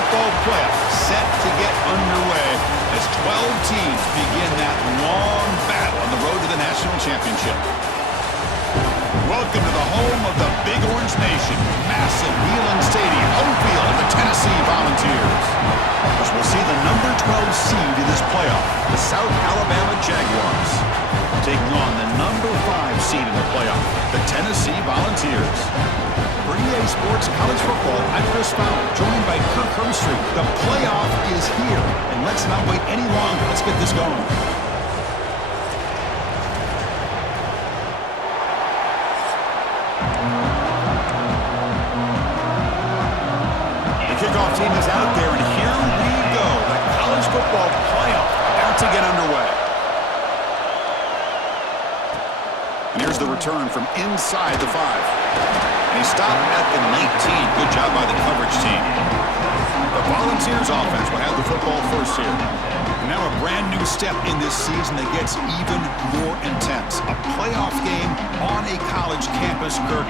football playoffs set to get underway as 12 teams begin that long battle on the road to the national championship. Welcome to the home of the Big Orange Nation, massive Wheeling Stadium, home field of the Tennessee Volunteers. As we'll see the number 12 seed in this playoff, the South Alabama Jaguars, taking on the number 5 seed in the playoff, the Tennessee Volunteers. For EA Sports College Football, I'm Chris Fowler, joined by Kirk Herbstreit. The playoff is here, and let's not wait any longer. Let's get this going. Kickoff team is out there, and here we go. The college football playoff about to get underway. And here's the return from inside the 5. And he stopped at the 19. Good job by the coverage team. The Volunteers offense will have the football first here. And now a brand new step in this season that gets even more intense. A playoff game on a college campus, Kirk.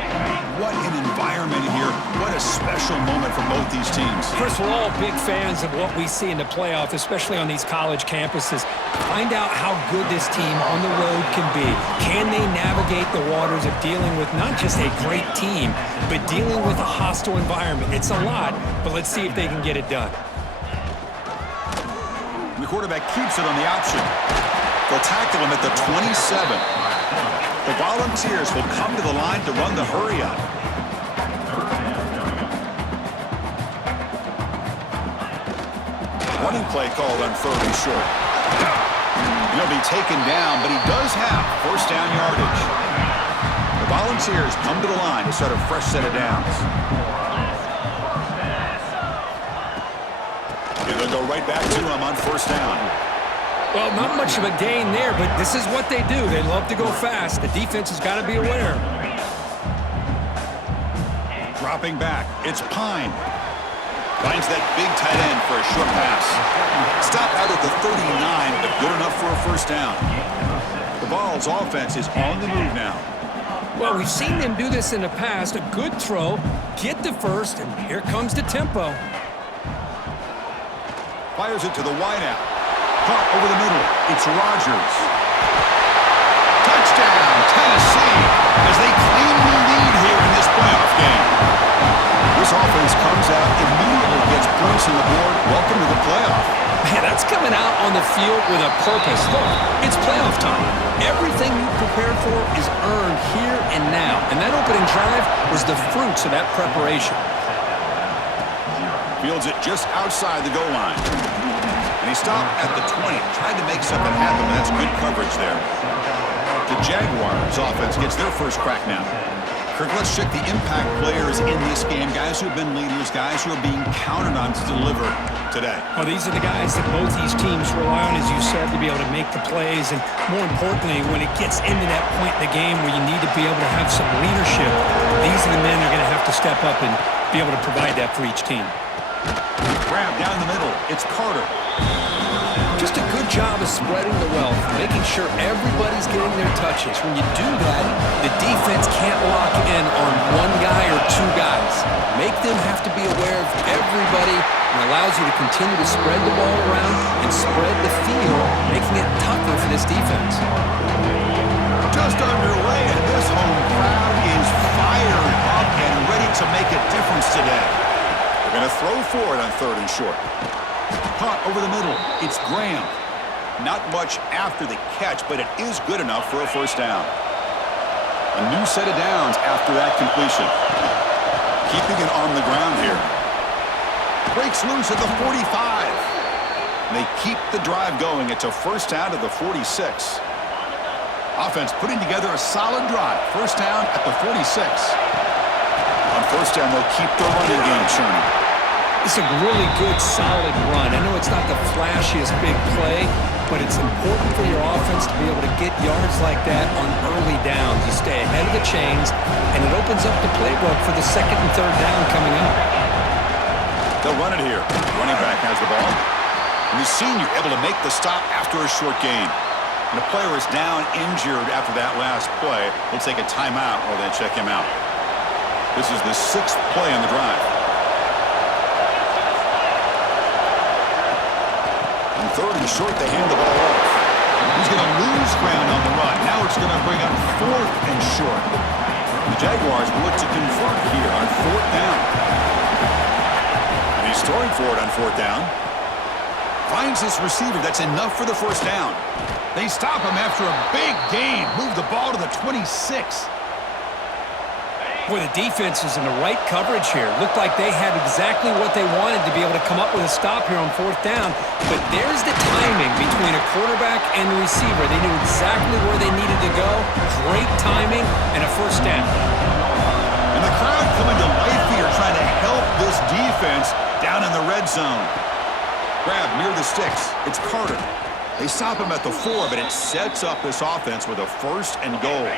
What an environment here. What a special moment for both these teams. Chris, we're all big fans of what we see in the playoff, especially on these college campuses. Find out how good this team on the road can be. Can they navigate the waters of dealing with not just a great team, but dealing with a hostile environment? It's a lot, but let's see if they can get it done. The quarterback keeps it on the option. They'll tackle him at the 27. The Volunteers will come to the line to run the hurry up. Running play called on 3rd and short. He'll be taken down, but he does have first down yardage. The Volunteers come to the line to start a fresh set of downs. They'll go right back to him on first down. Well, not much of a gain there, but this is what they do. They love to go fast. The defense has got to be aware. Dropping back, it's Pine. Finds that big tight end for a short pass. Stop out at the 39, but good enough for a first down. The Vols' offense is on the move now. Well, we've seen them do this in the past. A good throw, get the first, and here comes the tempo. Fires it to the wideout. Caught over the middle. It's Rogers. Touchdown, Tennessee, as they claim the lead here in this playoff game. This offense comes out, immediately gets points on the board. Welcome to the playoff. Man, that's coming out on the field with a purpose. Look, it's playoff time. Everything you prepared for is earned here and now. And that opening drive was the fruits of that preparation. Fields it just outside the goal line. And he stopped at the 20. Tried to make something happen, but that's good coverage there. The Jaguars' offense gets their first crack now. Kirk, let's check the impact players in this game. Guys who have been leaders, guys who are being counted on to deliver today. Well, these are the guys that both these teams rely on, as you said, to be able to make the plays. And more importantly, when it gets into that point in the game where you need to be able to have some leadership, these are the men that are going to have to step up and be able to provide that for each team. Grab down the middle. It's Carter. Just a good job of spreading the wealth, making sure everybody's getting their touches. When you do that, the defense can't lock in on one guy or two guys. Make them have to be aware of everybody and allows you to continue to spread the ball around and spread the field, making it tougher for this defense. Just underway, and this home crowd is fired up and ready to make a difference today. They're going to throw for it on 3rd and short. Caught over the middle. It's Graham. Not much after the catch, but it is good enough for a first down. A new set of downs after that completion. Keeping it on the ground here. Breaks loose at the 45. And they keep the drive going. It's a first down to the 46. Offense putting together a solid drive. First down at the 46. On first down, they'll keep the running game churning. It's a really good, solid run. I know it's not the flashiest big play, but it's important for your offense to be able to get yards like that on early downs. You stay ahead of the chains, and it opens up the playbook for the 2nd and 3rd down coming up. They'll run it here. Running back has the ball. And the senior able to make the stop after a short gain. And the player is down injured after that last play. We'll take a timeout while they check him out. This is the 6th play on the drive. third and short, they hand the ball off. He's going to lose ground on the run. Now it's going to bring up fourth and short. The Jaguars will look to convert here on fourth down. And he's throwing for it on fourth down. Finds his receiver. That's enough for the first down. They stop him after a big gain. Move the ball to the 26. Boy, the defense is in the right coverage here. Looked like they had exactly what they wanted to be able to come up with a stop here on fourth down. But there's the timing between a quarterback and the receiver. They knew exactly where they needed to go. Great timing and a first down. And the crowd coming to life here trying to help this defense down in the red zone. Grab near the sticks. It's Carter. They stop him at the 4, but it sets up this offense with a first and goal.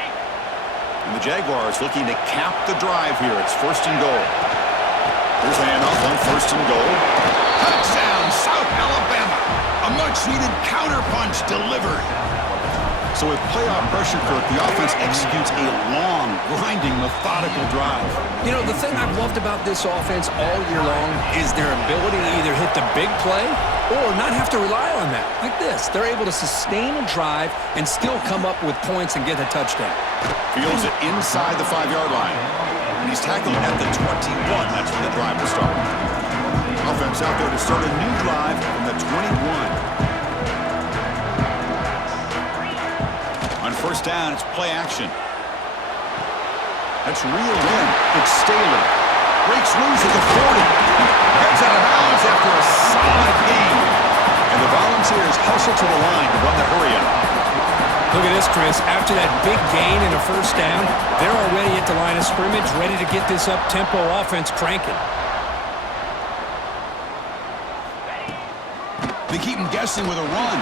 And the Jaguars looking to cap the drive here. It's first and goal. Here's the handoff on first and goal. Touchdown, South Alabama. A much-needed counterpunch delivered. So with playoff pressure, Kirk, the offense executes a long, grinding, methodical drive. You know, the thing I've loved about this offense all year long is their ability to either hit the big play or not have to rely on that. Like this, they're able to sustain a drive and still come up with points and get a touchdown. Fields it inside the 5-yard line. And he's tackled at the 21. That's when the drive will start. Offense out there to start a new drive from the 21. On first down, it's play action. That's reeled in. It's Staley. Breaks loose at the 40. Heads out of bounds after a solid gain. And the Volunteers hustle to the line to run the hurry up. Look at this, Chris. After that big gain and a first down, they're already at the line of scrimmage, ready to get this up-tempo offense cranking. They keep him guessing with a run.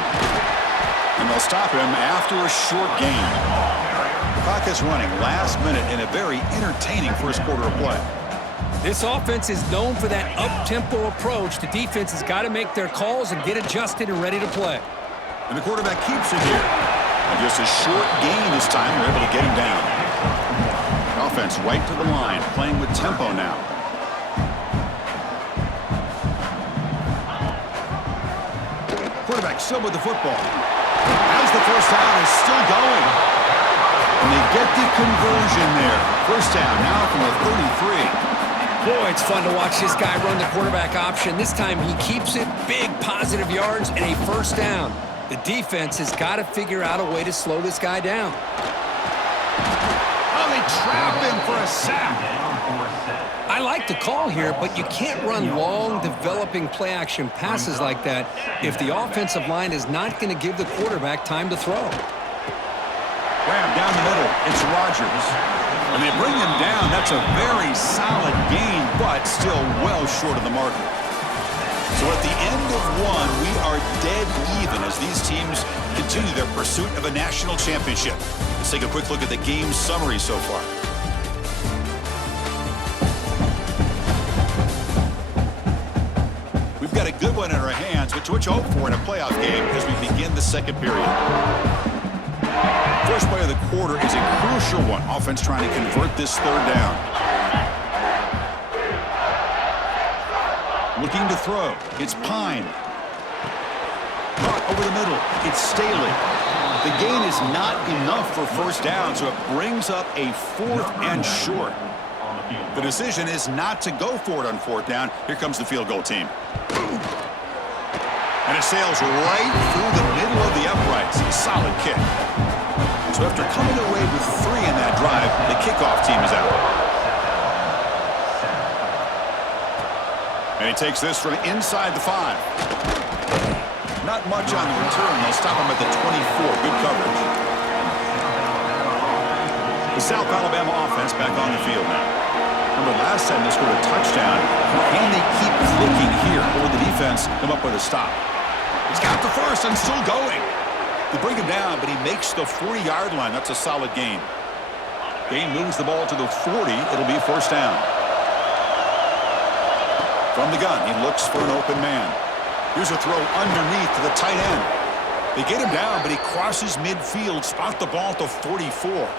And they'll stop him after a short gain. The clock is running last minute in a very entertaining first quarter of play. This offense is known for that up-tempo approach. The defense has got to make their calls and get adjusted and ready to play. And the quarterback keeps it here. And just a short gain this time, they're able to get him down. Offense right to the line, playing with tempo now. Quarterback still with the football. As the first down is still going. And they get the conversion there. First down now from the 33. Boy, it's fun to watch this guy run the quarterback option. This time he keeps it, big positive yards, and a first down. The defense has got to figure out a way to slow this guy down. Oh, they trap him for a sack. I like the call here, but you can't run long, developing play-action passes like that if the offensive line is not going to give the quarterback time to throw. Grab down the middle. It's Rodgers. And they bring him down. That's a very solid gain, but still well short of the marker. So at the end of one, we are dead even as these teams continue their pursuit of a national championship. Let's take a quick look at the game summary so far. We've got a good one in our hands, which you hope for in a playoff game as we begin the second period. First play of the quarter is a crucial one. Offense trying to convert this third down. Looking to throw. It's Pine. Caught over the middle. It's Staley. The gain is not enough for first down, so it brings up a fourth and short. The decision is not to go for it on fourth down. Here comes the field goal team. And it sails right through the middle of the uprights. A solid kick. So after coming away with 3 in that drive, the kickoff team is out. And he takes this from inside the 5. Not much on the return. They'll stop him at the 24. Good coverage. The South Alabama offense back on the field now. Remember last time they scored a touchdown. Can they keep clicking here, or will the defense come up with a stop? He's got the first and still going. They bring him down, but he makes the 40-yard line. That's a solid gain. Gain moves the ball to the 40. It'll be first down. From the gun, he looks for an open man. Here's a throw underneath to the tight end. They get him down, but he crosses midfield, spot the ball at the 44.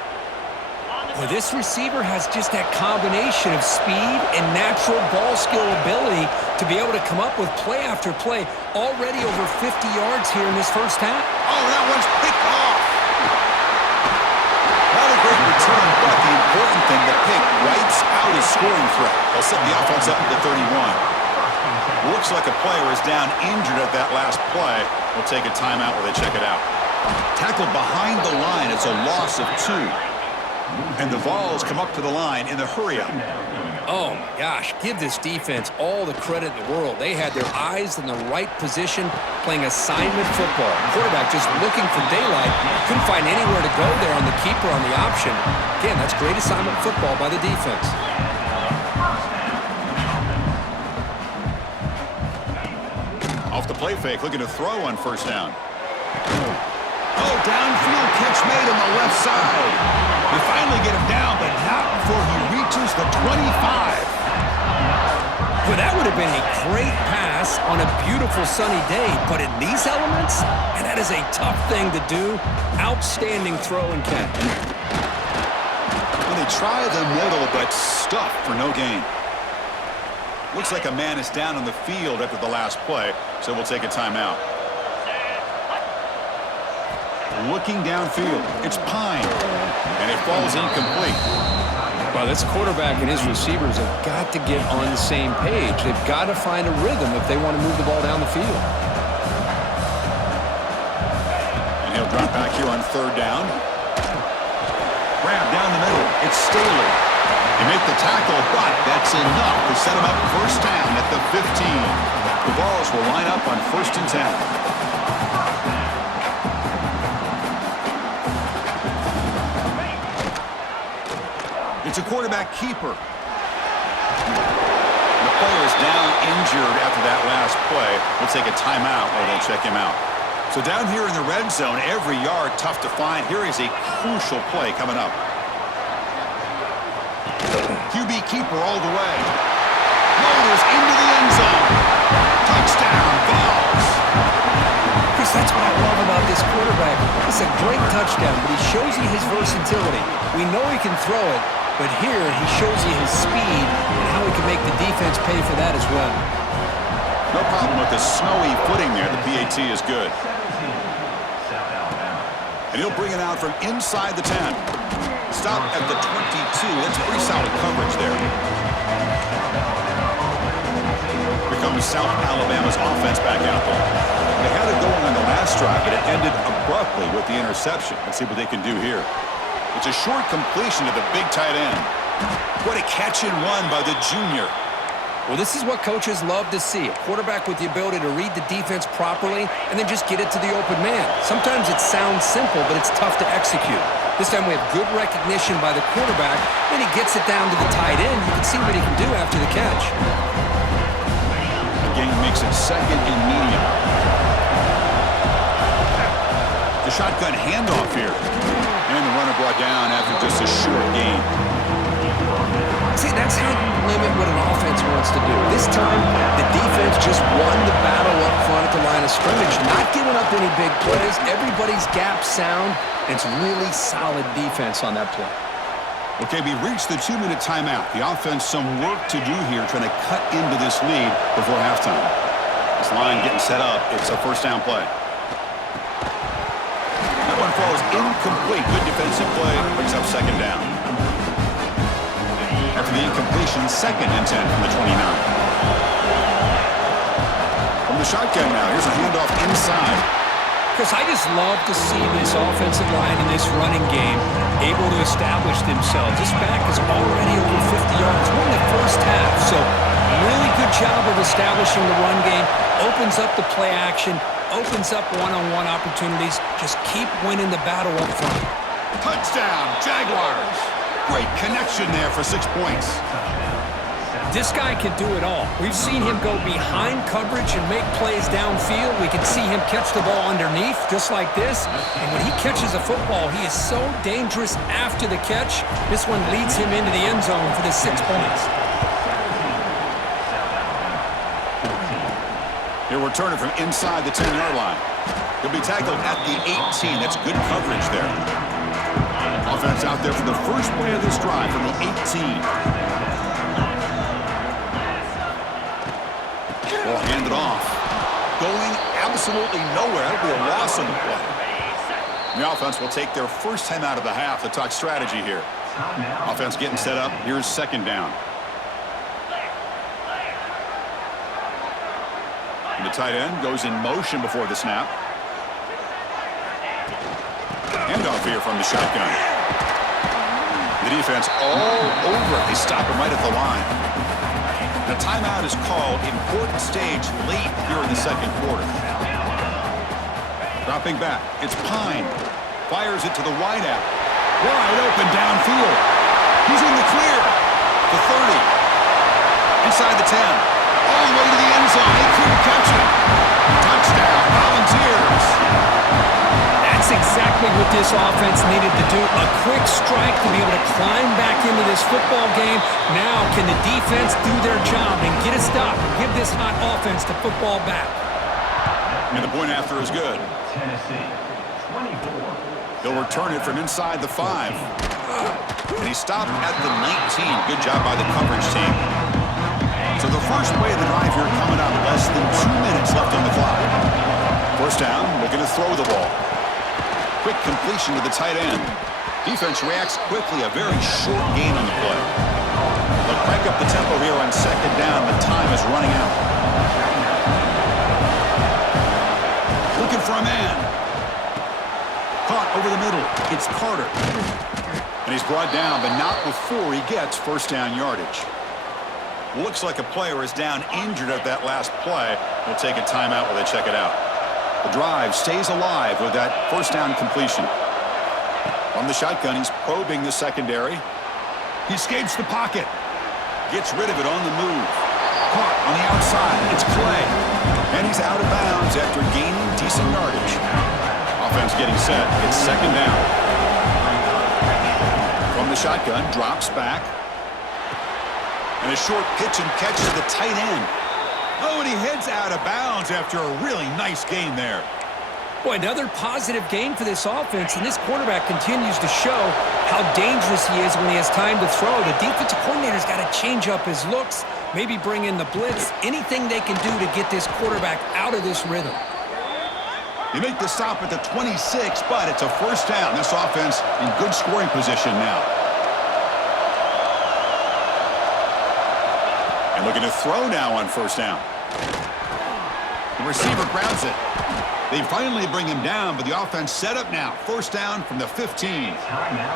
Well, this receiver has just that combination of speed and natural ball skill ability to be able to come up with play after play. Already over 50 yards here in this first half. Oh, that one's picked off. Not a great return, but the important thing, the pick wipes out his scoring threat. They'll set the offense up at the 31. Looks like a player is down injured at that last play. We'll take a timeout while they check it out. Tackled behind the line. It's a loss of 2. And the Vols come up to the line in the hurry-up. Oh, my gosh. Give this defense all the credit in the world. They had their eyes in the right position playing assignment football. Quarterback just looking for daylight. Couldn't find anywhere to go there on the keeper on the option. Again, that's great assignment football by the defense. Off the play fake, looking to throw on first down. Oh, downfield catch made on the left side. They finally get him down, but not before he reaches the 25. Well, that would have been a great pass on a beautiful sunny day, but in these elements, and that is a tough thing to do. Outstanding throw and catch. When they try the middle, but stuff for no gain. Looks like a man is down on the field after the last play, so we'll take a timeout. Looking downfield, it's Pine, and it falls incomplete. Well, this quarterback and his receivers have got to get on the same page. They've got to find a rhythm if they want to move the ball down the field. And he'll drop back here on third down. Grab down the middle, it's Staley. They make the tackle, but that's enough to set him up first down at the 15. The Vols will line up on 1st and 10. It's a quarterback keeper. The player is down injured after that last play. We'll take a timeout while they'll check him out. So down here in the red zone, every yard tough to find. Here is a crucial play coming up. QB keeper all the way. Motors into the end zone. Touchdown, Vols. Chris, that's what I love about this quarterback. It's a great touchdown, but he shows you his versatility. We know he can throw it, but here he shows you his speed and how he can make the defense pay for that as well. No problem with the snowy footing there. The PAT is good. And he'll bring it out from inside the 10. Stop at the 22. That's pretty solid coverage there. Here comes South Alabama's offense back out there. They had it going on the last drive, but it ended abruptly with the interception. Let's see what they can do here. It's a short completion to the big tight end. What a catch and run by the junior. Well, this is what coaches love to see. A quarterback with the ability to read the defense properly and then just get it to the open man. Sometimes it sounds simple, but it's tough to execute. This time we have good recognition by the quarterback. Then he gets it down to the tight end. You can see what he can do after the catch. Again, makes it 2nd and medium. The shotgun handoff here. And the runner brought down after just a short gain. See, that's how you limit what an offense wants to do. This time, the defense just won the battle up front at the line of scrimmage, not giving up any big plays. Everybody's gap sound. It's really solid defense on that play. Okay, we reached the 2-minute timeout. The offense some work to do here trying to cut into this lead before halftime. This line getting set up. It's a first down play. That one falls incomplete. Good defensive play. Brings up second down. After the incompletion, 2nd and 10 from the 29. From the shotgun now, here's a handoff inside. Chris, I just love to see this offensive line in this running game able to establish themselves. This back is already over 50 yards. We're in the first half, so really good job of establishing the run game. Opens up the play action, opens up one-on-one opportunities. Just keep winning the battle up front. Touchdown, Jaguars. Great connection there for 6 points. This guy can do it all. We've seen him go behind coverage and make plays downfield. We can see him catch the ball underneath just like this. And when he catches a football, he is so dangerous after the catch. This one leads him into the end zone for the 6 points. He'll return it from inside the 10-yard line. He'll be tackled at the 18. That's good coverage there. Off Offense out there for the first play of this drive from the 18. Ball handed off. Going absolutely nowhere. That'll be a loss on the play. The offense will take their first time out of the half to talk strategy here. Offense getting set up. Here's second down. And the tight end goes in motion before the snap. Handoff here from the shotgun. The defense all over it. They stop him right at the line. The timeout is called. Important stage late here in the second quarter. Dropping back. It's Pine. Fires it to the wideout. Wide open downfield. He's in the clear. The 30. Inside the 10. All the way to the end zone. They couldn't catch it. Touchdown. Volunteers. That's exactly what this offense needed to do. A quick strike to be able to climb back into this football game. Now can the defense do their job and get a stop and give this hot offense the football back? And the point after is good. He'll return it from inside the 5. And he stopped at the 19. Good job by the coverage team. So the first play of the drive here coming up. Less than 2 minutes left on the clock. First down, looking to throw the ball. Quick completion to the tight end. Defense reacts quickly. A very short gain on the play. They'll crank up the tempo here on second down. The time is running out. Looking for a man. Caught over the middle. It's Carter. And he's brought down, but not before he gets first down yardage. Looks like a player is down injured at that last play. We'll take a timeout while they check it out. The drive stays alive with that first down completion. From the shotgun, he's probing the secondary. He escapes the pocket. Gets rid of it on the move. Caught on the outside. It's Clay. And he's out of bounds after gaining decent yardage. Offense getting set. It's second down. From the shotgun, drops back. And a short pitch and catch to the tight end. Oh, and he heads out of bounds after a really nice game there. Boy, another positive game for this offense, and this quarterback continues to show how dangerous he is when he has time to throw. The defensive coordinator's got to change up his looks, maybe bring in the blitz, anything they can do to get this quarterback out of this rhythm. You make the stop at the 26, but it's a first down. This offense in good scoring position now. And looking to throw now on first down. The receiver grabs it. They finally bring him down, but the offense set up now. First down from the 15.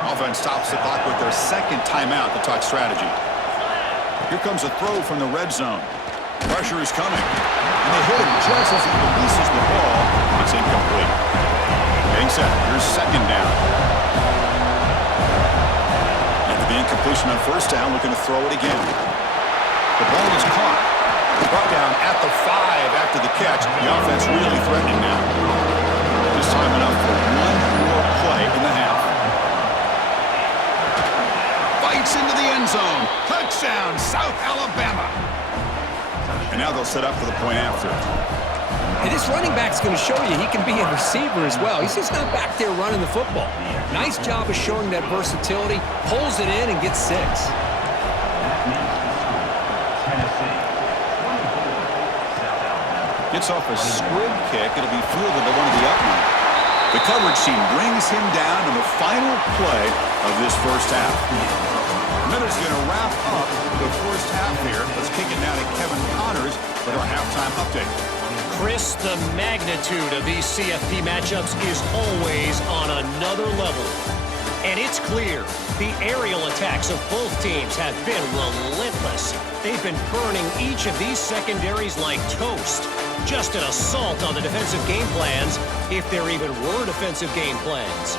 Offense stops the clock with their second timeout to talk strategy. Here comes a throw from the red zone. Pressure is coming. And they hit him just as he releases the ball. It's incomplete. Getting set. Here's second down. And the incompletion on first down, looking to throw it again. The ball is caught. Brought down at the 5 after the catch. The offense really threatening now. Just time enough for one more play in the half. Bites into the end zone. Touchdown, South Alabama. And now they'll set up for the point after. And this running back's going to show you he can be a receiver as well. He's just not back there running the football. Nice job of showing that versatility. Pulls it in and gets 6. Gets off a squib kick. It'll be fielded to one of the upright. The coverage team brings him down in the final play of this first half. Minutes going to wrap up the first half here. Let's kick it now to Kevin Connors with our halftime update. Chris, the magnitude of these CFP matchups is always on another level. And it's clear, the aerial attacks of both teams have been relentless. They've been burning each of these secondaries like toast. Just an assault on the defensive game plans, if there even were defensive game plans.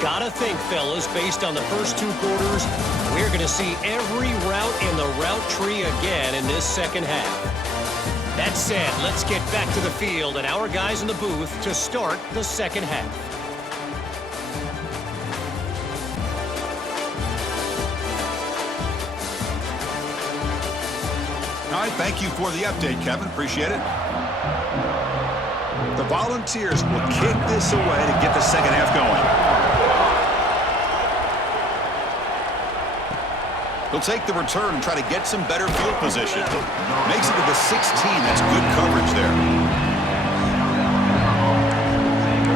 Gotta think, fellas, based on the first 2 quarters, we're gonna see every route in the route tree again in this second half. That said, let's get back to the field and our guys in the booth to start the second half. All right, thank you for the update, Kevin. Appreciate it. The Volunteers will kick this away to get the second half going. He'll take the return and try to get some better field position. Makes it to the 16. That's good coverage there.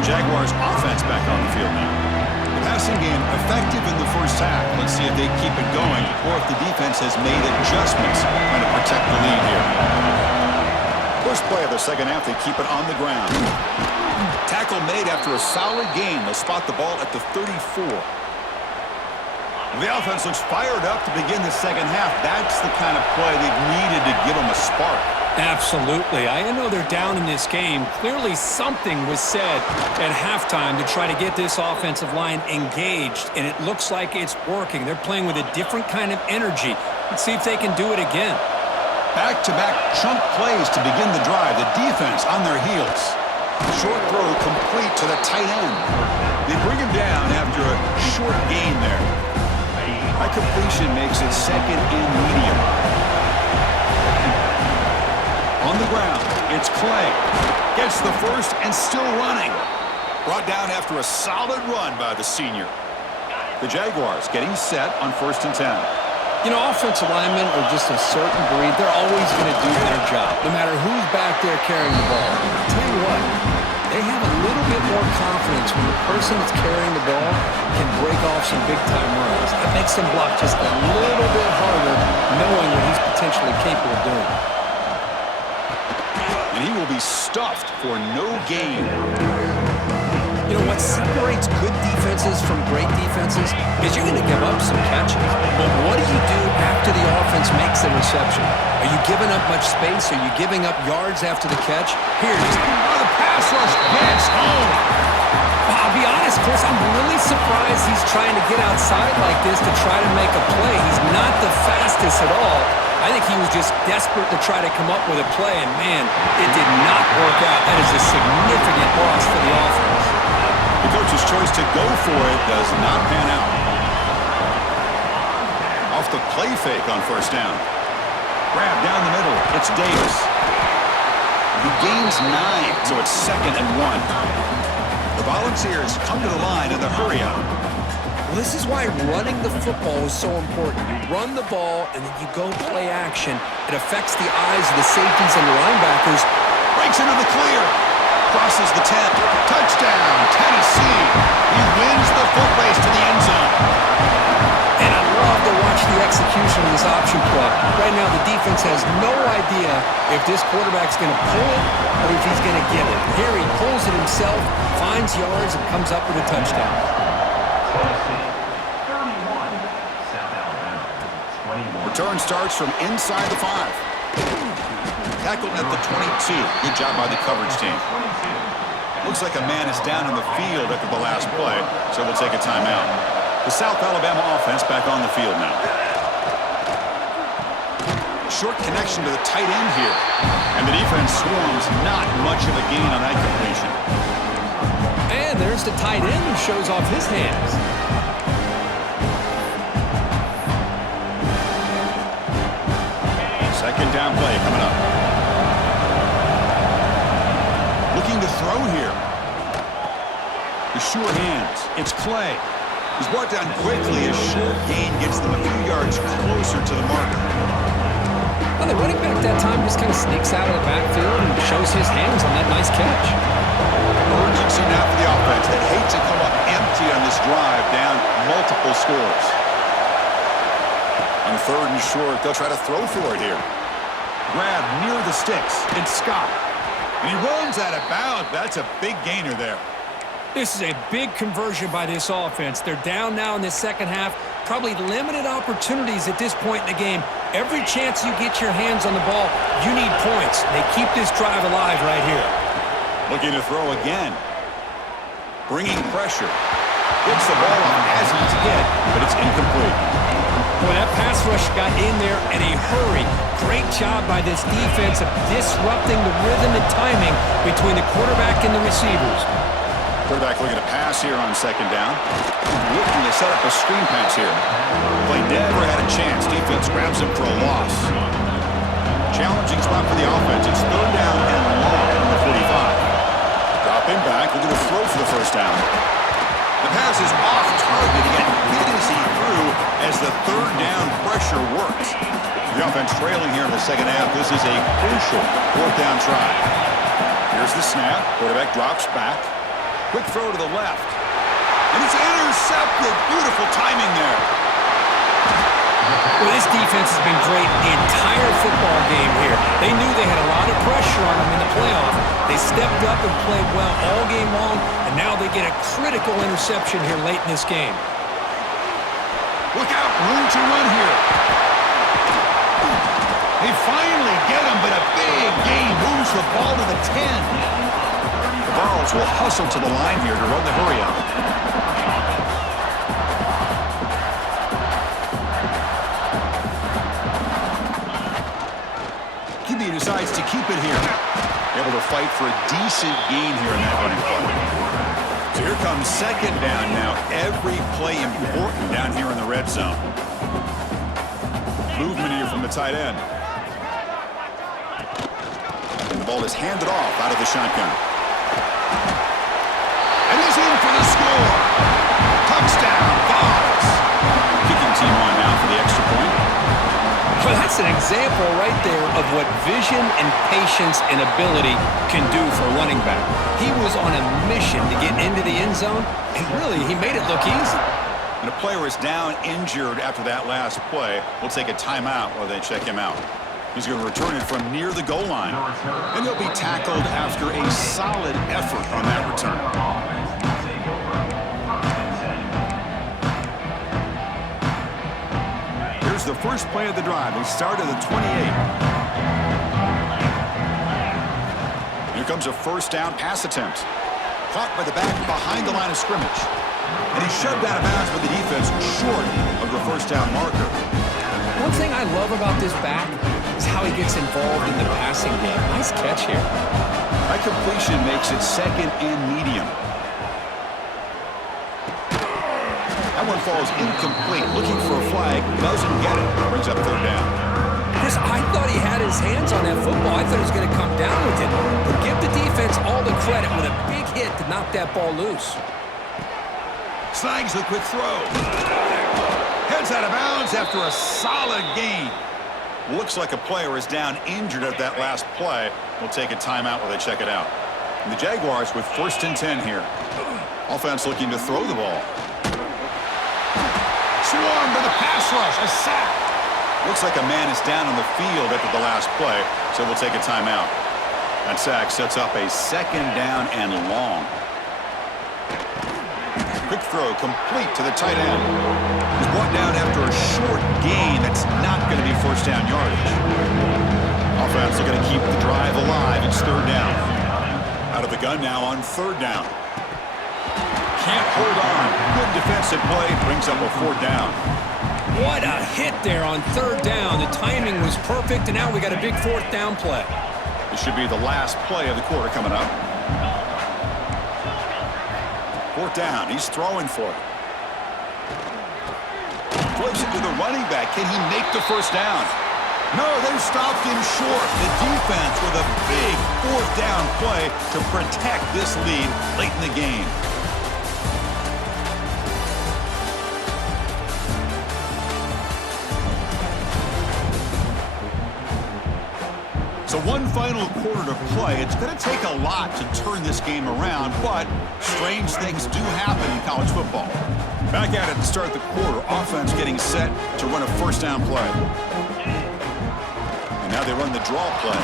Jaguars offense back on the field now. The passing game effective in the first half. Let's see if they keep it going or if the defense has made adjustments trying to protect the lead here. First play of the second half, they keep it on the ground. Tackle made after a solid gain. They'll spot the ball at the 34. The offense looks fired up to begin the second half. That's the kind of play they've needed to give them a spark. Absolutely. I know they're down in this game. Clearly something was said at halftime to try to get this offensive line engaged, and it looks like it's working. They're playing with a different kind of energy. Let's see if they can do it again. Back-to-back chunk plays to begin the drive. The defense on their heels. Short throw complete to the tight end. They bring him down after a short gain there. High completion makes it second and medium. On the ground, it's Clay. Gets the first and still running. Brought down after a solid run by the senior. The Jaguars getting set on 1st and 10. You know, offensive linemen are just a certain breed. They're always going to do their job, no matter who's back there carrying the ball. I'll tell you what, they have a little bit more confidence when the person that's carrying the ball can break off some big-time runs. That makes them block just a little bit harder, knowing what he's potentially capable of doing. And he will be stuffed for no gain. You know, what separates good defenses from great defenses is you're going to give up some catches. But what do you do after the offense makes the reception? Are you giving up much space? Are you giving up yards after the catch? Here, just the pass rush gets home. I'll be honest, Chris, I'm really surprised he's trying to get outside like this to try to make a play. He's not the fastest at all. I think he was just desperate to try to come up with a play, and man, it did not work out. That is a significant loss for the offense. The coach's choice to go for it does not pan out. Off the play fake on 1st down. Grab down the middle. It's Davis. He gains 9, so it's 2nd and 1. The Volunteers come to the line in the hurry up. Well, this is why running the football is so important. You run the ball, and then you go play action. It affects the eyes of the safeties and the linebackers. Breaks into the clear. Crosses the 10. Touchdown, Tennessee. He wins the foot race to the end zone. And I love to watch the execution of this option play. Right now, the defense has no idea if this quarterback's going to pull it or if he's going to get it. Here he pulls it himself, finds yards, and comes up with a touchdown. Return starts from inside the 5. Tackled at the 22. Good job by the coverage team. Looks like a man is down in the field after the last play, so we'll take a timeout. The South Alabama offense back on the field now. Short connection to the tight end here. And the defense swarms, not much of a gain on that completion. And there's the tight end who shows off his hands. Second down play coming up. Looking to throw here. The sure hands. It's Clay. He's brought down quickly. A short gain gets them a few yards closer to the marker. Well, the running back that time just kind of sneaks out of the backfield and shows his hands on that nice catch. Urgency now for the offense. They hate to come up empty on this drive, down multiple scores. On 3rd and short, they'll try to throw for it here. Grab near the sticks. It's Scott. And he runs out of bounds. That's a big gainer there. This is a big conversion by this offense. They're down now in the second half. Probably limited opportunities at this point in the game. Every chance you get your hands on the ball, you need points. They keep this drive alive right here. Looking to throw again. Bringing pressure. Gets the ball on as he's hit, but it's incomplete. Boy, that pass rush got in there in a hurry. Great job by this defense of disrupting the rhythm and timing between the quarterback and the receivers. Quarterback looking to pass here on 2nd down. Looking to set up a screen pass here. Play never had a chance. Defense grabs him for a loss. Challenging spot for the offense. It's 3rd down and long from the 45. Dropping back, looking to throw for the 1st down. The pass is off target. He got hit as he threw. as the third down pressure works. The offense trailing here in the second half. This is a crucial fourth down try. Here's the snap. Quarterback drops back. Quick throw to the left. And it's intercepted. Beautiful timing there. Well, this defense has been great the entire football game here. They knew they had a lot of pressure on them in the playoff. They stepped up and played well all game long, and now they get a critical interception here late in this game. Look out, room to run here. They finally get him, but a big gain moves the ball to the 10. The Vols will hustle to the line here to run the hurry up. QB decides to keep it here. Able to fight for a decent gain here in that running play. So here comes second down now. Every play important down here in the red zone. Movement here from the tight end. And the ball is handed off out of the shotgun. And he's in for the score. Touchdown, Vols. Kicking team on now for the extra point. Well, that's an example right there of what vision and patience and ability can do for a running back. He was on a mission to get into the end zone, and really, he made it look easy. And a player is down injured after that last play. We'll take a timeout while they check him out. He's going to return it from near the goal line. And he'll be tackled after a solid effort on that return. Here's the first play of the drive. They start at the 28. Here comes a first down pass attempt. Caught by the back behind the line of scrimmage. And he's shoved out of bounds with the defense short of the first down marker. One thing I love about this back is how he gets involved in the passing game. Nice catch here. That completion makes it second and medium. That one falls incomplete. Looking for a flag. Doesn't get it. Brings up third down. Chris, I thought he had his hands on that football. I thought he was going to come down with it. But give the defense all the credit with a big hit to knock that ball loose. Snags the quick throw. Heads out of bounds after a solid gain. Looks like a player is down injured at that last play. We'll take a timeout while they check it out. And the Jaguars with first and 10 here. Offense looking to throw the ball. Swarmed by the pass rush. A sack. Looks like a man is down on the field after the last play, so we'll take a timeout. That sack sets up a second down and long. Quick throw complete to the tight end. He's brought down after a short gain. That's not going to be first down yardage. Offense looking to keep the drive alive. It's third down. Out of the gun now on third down. Can't hold on. Good defensive play. Brings up a fourth down. What a hit there on third down. The timing was perfect, and now we got a big fourth down play. This should be the last play of the quarter coming up. Fourth down. He's throwing for it. Flips it to the running back. Can he make the first down? No, they've stopped him short. The defense with a big fourth down play to protect this lead late in the game. So one final quarter to play. It's going to take a lot to turn this game around, but strange things do happen in college football. Back at it to start the quarter. Offense getting set to run a first down play. And now they run the draw play.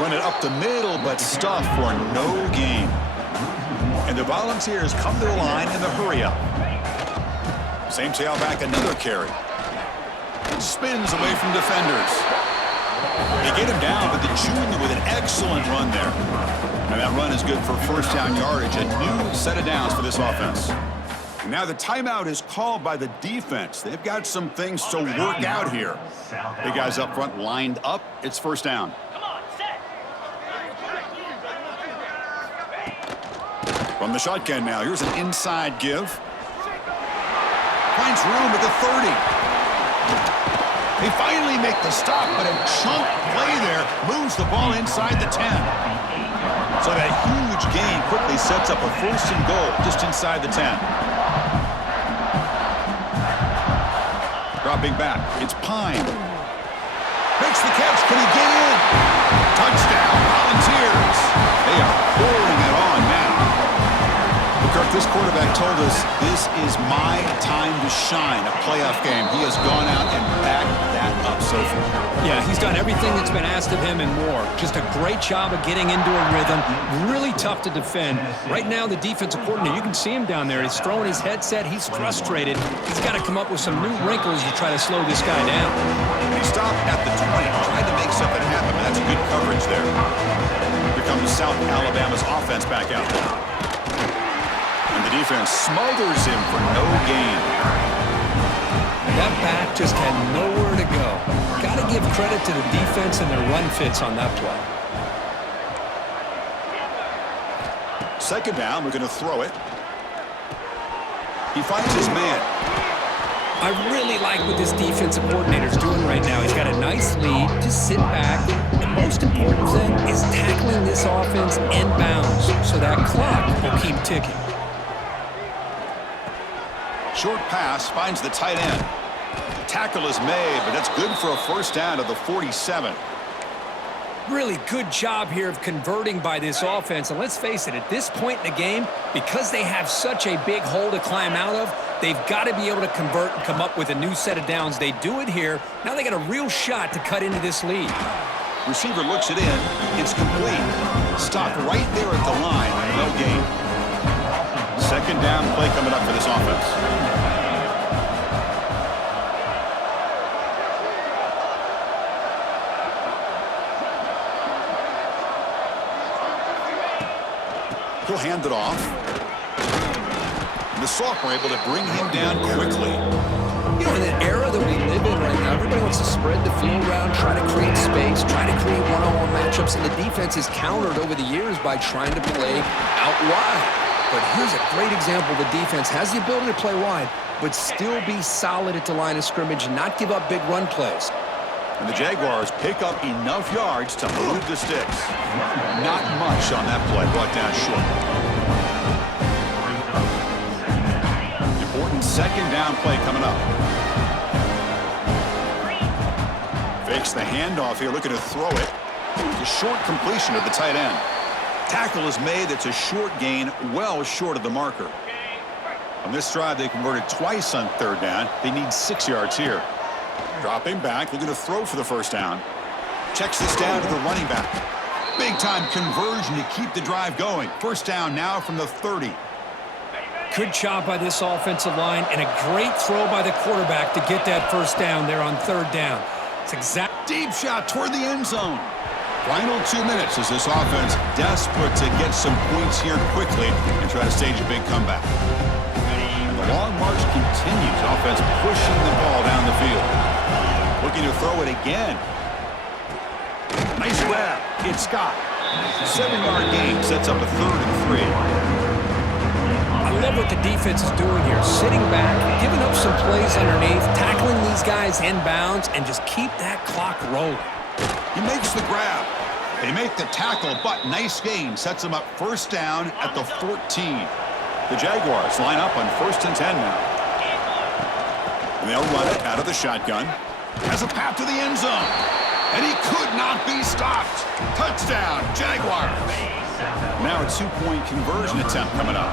Run it up the middle, but stuff for no gain. And the Volunteers come to the line in the hurry up. Same tailback, another carry. Spins away from defenders. They get him down, but the junior with an excellent run there. And that run is good for first down yardage. A new set of downs for this offense. And now the timeout is called by the defense. They've got some things to work out here. The guys up front lined up. It's first down. From the shotgun now. Here's an inside give. Finds room at the 30. They finally make the stop, but a chunk play there moves the ball inside the 10. So that huge gain quickly sets up a first and goal just inside the 10. Dropping back, it's Pine. Makes the catch, can he get in? Touchdown, Volunteers. They are pouring it on now. Kirk, this quarterback told us this is my time to shine, a playoff game. He has gone out and backed that up so far. Yeah, he's done everything that's been asked of him and more. Just a great job of getting into a rhythm. Really tough to defend. Right now, the defensive coordinator, you can see him down there. He's throwing his headset. He's frustrated. He's got to come up with some new wrinkles to try to slow this guy down. He stopped at the 20, tried to make something happen. That's good coverage there. Here comes South Alabama's offense back out there. And the defense smothers him for no gain. That back just had nowhere to go. Got to give credit to the defense and their run fits on that play. Second down, we're going to throw it. He finds his man. I really like what this defensive coordinator's doing right now. He's got a nice lead. Just sit back. The most important thing is tackling this offense in bounds so that clock will keep ticking. Short pass finds the tight end. Tackle is made, but that's good for a first down to the 47. Really good job here of converting by this offense. And let's face it, at this point in the game, because they have such a big hole to climb out of, they've got to be able to convert and come up with a new set of downs. They do it here. Now they got a real shot to cut into this lead. Receiver looks it in. It's complete. Stopped right there at the line. No gain. Second down play coming up for this offense. He'll hand it off. And the sophomore able to bring him down quickly. You know, in the era that we live in right now, everybody wants to spread the field around, try to create space, try to create one-on-one matchups, and the defense is countered over the years by trying to play out wide. But here's a great example. The defense has the ability to play wide, but still be solid at the line of scrimmage and not give up big run plays. And the Jaguars pick up enough yards to move the sticks. Not much on that play, brought down short. Important second down play coming up. Fakes the handoff here, looking to throw it. It's a short completion of the tight end. Tackle is made. It's a short gain, well short of the marker. On this drive, they converted twice on third down. They need 6 yards here. Dropping back, looking to throw for the first down. Checks this down to the running back. Big-time conversion to keep the drive going. First down now from the 30. Good job by this offensive line and a great throw by the quarterback to get that first down there on third down. It's exact. Deep shot toward the end zone. Final 2 minutes as this offense desperate to get some points here quickly and try to stage a big comeback. And the long march continues. Offense pushing the ball down the field. Looking to throw it again. Nice grab. It's Scott. 7-yard gain sets up a 3rd and 3. I love what the defense is doing here. Sitting back, giving up some plays underneath, tackling these guys inbounds, and just keep that clock rolling. He makes the grab. They make the tackle, but nice gain. Sets him up first down at the 14. The Jaguars line up on 1st and 10 now. And they'll run it out of the shotgun. Has a path to the end zone. And he could not be stopped. Touchdown, Jaguars. Now a 2-point conversion attempt coming up.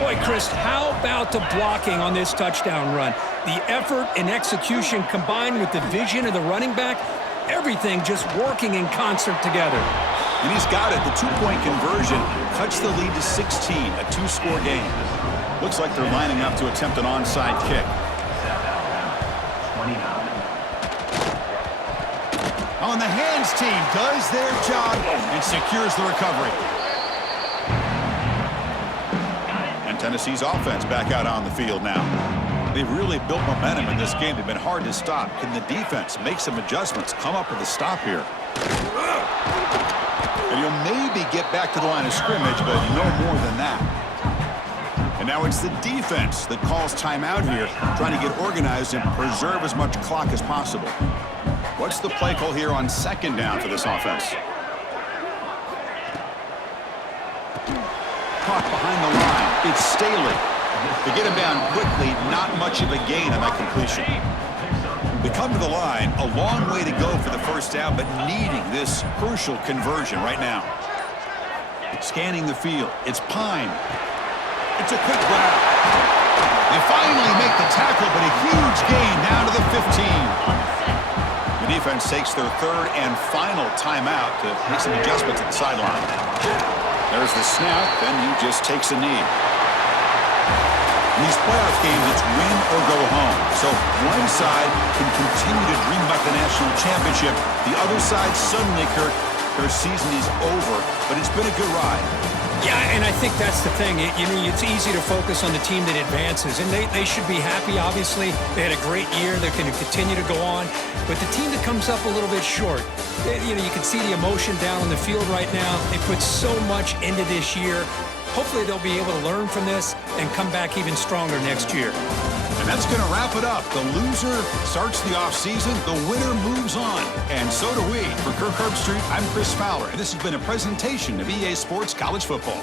Boy, Chris, how about the blocking on this touchdown run? The effort and execution combined with the vision of the running back, everything just working in concert together. And he's got it. The 2-point conversion cuts the lead to 16, a 2-score game. Looks like they're lining up to attempt an onside kick. On the hands team does their job and secures the recovery. And Tennessee's offense back out on the field now. They've really built momentum in this game. They've been hard to stop. Can the defense make some adjustments, come up with a stop here? And you'll maybe get back to the line of scrimmage, but no more than that. And now it's the defense that calls timeout here, trying to get organized and preserve as much clock as possible. What's the play call here on second down for this offense? Caught behind the line. It's Staley. To get him down quickly, not much of a gain on that completion. We come to the line, a long way to go for the first down, but needing this crucial conversion right now. Scanning the field, it's Pine. It's a quick grab. They finally make the tackle, but a huge gain down to the 15. The defense takes their third and final timeout to make some adjustments at the sideline. There's the snap, and he just takes a knee. In these playoff games, it's win or go home. So one side can continue to dream about the national championship. The other side suddenly, Kirk, their season is over, but it's been a good ride. Yeah, and I think that's the thing. It's easy to focus on the team that advances, and they should be happy, obviously. They had a great year. They're going to continue to go on. But the team that comes up a little bit short, you can see the emotion down on the field right now. They put so much into this year. Hopefully they'll be able to learn from this and come back even stronger next year. And that's going to wrap it up. The loser starts the offseason. The winner moves on. And so do we. For Kirk Herbstreit, I'm Chris Fowler. And this has been a presentation of EA Sports College Football.